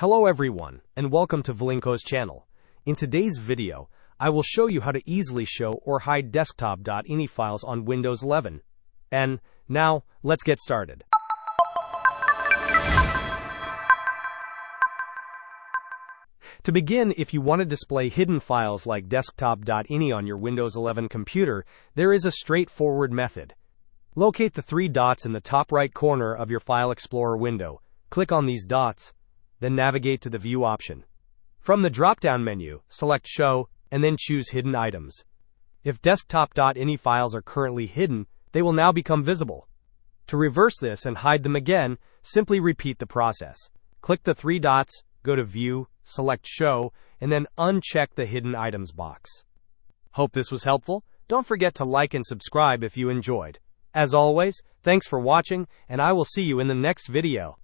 Hello everyone, and welcome to Vlinko's channel. In today's video, I will show you how to easily show or hide Desktop.ini files on Windows 11. And now, let's get started. To begin, if you want to display hidden files like Desktop.ini on your Windows 11 computer, there is a straightforward method. Locate the three dots in the top right corner of your File Explorer window. Click on these dots, then navigate to the View option. From the drop-down menu, select Show, and then choose Hidden Items. If Desktop.ini files are currently hidden, they will now become visible. To reverse this and hide them again, simply repeat the process. Click the three dots, go to View, select Show, and then uncheck the Hidden Items box. Hope this was helpful. Don't forget to like and subscribe if you enjoyed. As always, thanks for watching, and I will see you in the next video.